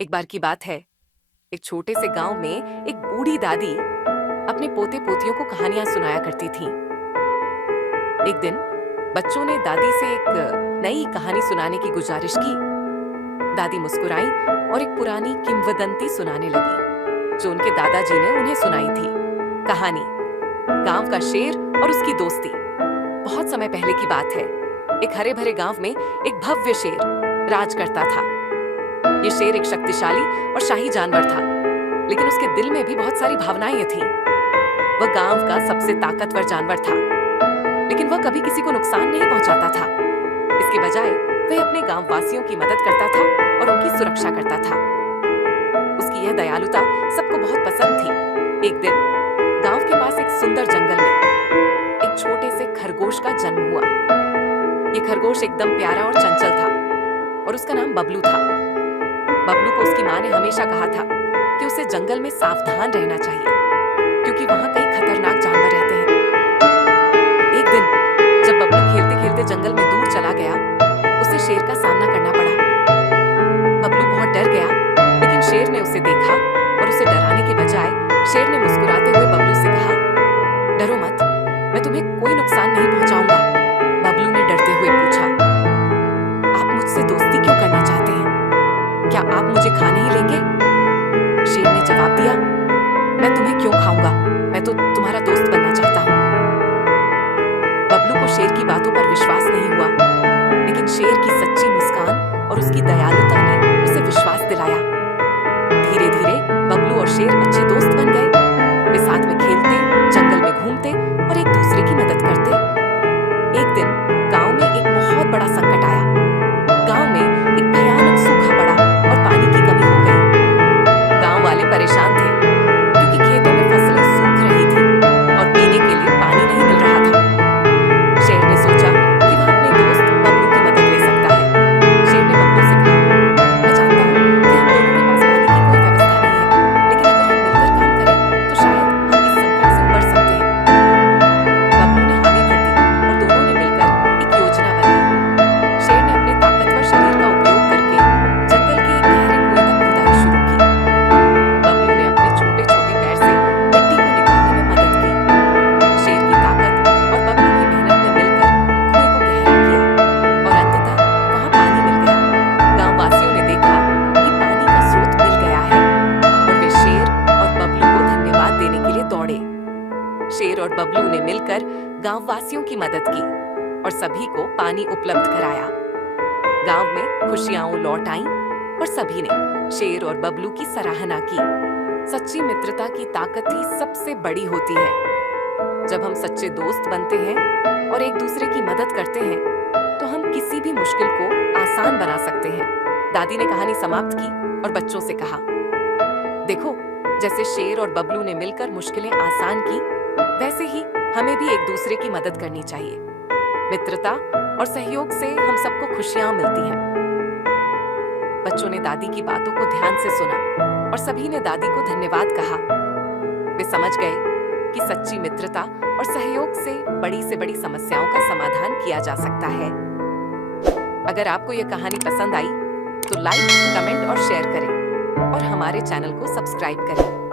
एक बार की बात है, एक छोटे से गांव में एक बूढ़ी दादी अपने पोते पोतियों को कहानियां सुनाया करती थीं। एक दिन बच्चों ने दादी से एक नई कहानी सुनाने की गुजारिश की। दादी मुस्कुराई और एक पुरानी किंवदंती सुनाने लगी जो उनके दादाजी ने उन्हें सुनाई थी। कहानी गांव का शेर और उसकी दोस्ती। बहुत समय पहले की बात है। एक हरे भरे गांव में एक भव्य शेर राज करता था। ये शेर एक शक्तिशाली और शाही जानवर था, लेकिन उसके दिल में भी बहुत सारी भावनाएं थीं। वह गांव का सबसे ताकतवर जानवर था, लेकिन वह कभी किसी को नुकसान नहीं पहुंचाता था। इसके बजाय वह अपने गांव वासियों की मदद करता था और उनकी सुरक्षा करता था। उसकी यह दयालुता सबको बहुत पसंद थी। एक दिन गांव के पास एक सुंदर जंगल में एक छोटे से खरगोश का जन्म हुआ। ये खरगोश एकदम प्यारा और चंचल था और उसका नाम बबलू था। बबलू को उसकी माँ ने हमेशा कहा था कि उसे जंगल में सावधान रहना चाहिए, क्योंकि वहां कई खतरनाक जानवर रहते हैं। एक दिन जब बबलू खेलते खेलते जंगल में दूर चला गया, उसे शेर का सामना करना पड़ा। बबलू बहुत डर गया, लेकिन शेर ने उसे देखा और उसे डराने के बजाय शेर ने मुस्कुराते हुए बबलू से कहा, डरो मत, मैं तुम्हें कोई नुकसान नहीं पहुंचाऊंगा। बबलू ने डरते हुए पूछा, आप मुझसे दोस्ती क्यों करना चाहते हैं? क्या आप मुझे खा नहीं लेंगे? शेर ने जवाब दिया, मैं तुम्हें क्यों खाऊंगा, मैं तो तुम्हारा दोस्त बनना चाहता हूँ। बबलू को शेर की बातों पर विश्वास नहीं हुआ, लेकिन शेर की सच्ची मुस्कान और उसकी दयालुता ने उसे विश्वास दिलाया। धीरे धीरे बबलू और शेर अच्छे दोस्त बन गए। वे साथ में खेलते, जंगल में घूमते और एक दूसरे की मदद करते। एक दिन गांव में एक बहुत बड़ा संकट आया। गांव में एक भयानक सूखा पड़ा और पानी की कमी हो गई। गांव वाले परेशान थे, क्योंकि खेतों में फसलें सूख रही थी और पीने के लिए पानी नहीं मिल रहा था। शेर ने सोचा कि वह अपने दोस्त बबलू की मदद ले सकता है। शेर ने बबलू से कहा, मैं जानता हूँ कि हम दोनों के पास पानी की कोई व्यवस्था नहीं है, लेकिन अगर हम मिलकर काम करें तो शायद हम इस संकट से उबर सकते हैं। बबलू ने हामी भर दी और दोनों ने मिलकर एक योजना बनाई। शेर ने अपने ताकतवर शरीर का उपयोग करके जंगल के एक गहरे कुएं तक खुदाई शुरू की। बबलू ने अपने छोटे छोटे पैर से मिट्टी को निकालने में मदद की। शेर की ताकत और बबलू की मेहनत ने मिलकर कुएं को गहरा किया और अंततः वहां पानी मिल गया। गांव वासियों ने देखा कि पानी का स्रोत मिल गया है और वे शेर और बबलू को धन्यवाद देने के लिए दौड़े। शेर और बबलू ने मिलकर गांव वासियों की मदद की और सभी को पानी उपलब्ध कराया। गांव में खुशियां लौट आईं और सभी ने शेर और बबलू की सराहना की। सच्ची मित्रता की ताकत ही सबसे बड़ी होती है। जब हम सच्चे दोस्त बनते हैं और एक दूसरे की मदद करते हैं, तो हम किसी भी मुश्किल को आसान बना सकते हैं। दादी ने कहानी समाप्त की और बच्चों से कहा, देखो, जैसे शेर और बबलू ने मिलकर मुश्किलें आसान की, वैसे ही हमें भी एक दूसरे की मदद करनी चाहिए। मित्रता और सहयोग से हम सबको खुशियां मिलती हैं। बच्चों ने दादी की बातों को ध्यान से सुना और सभी ने दादी को धन्यवाद कहा। वे समझ गए कि सच्ची मित्रता और सहयोग से बड़ी समस्याओं का समाधान किया जा सकता है। अगर आपको यह कहानी पसंद आई तो लाइक, कमेंट और शेयर करें और हमारे चैनल को सब्सक्राइब करें।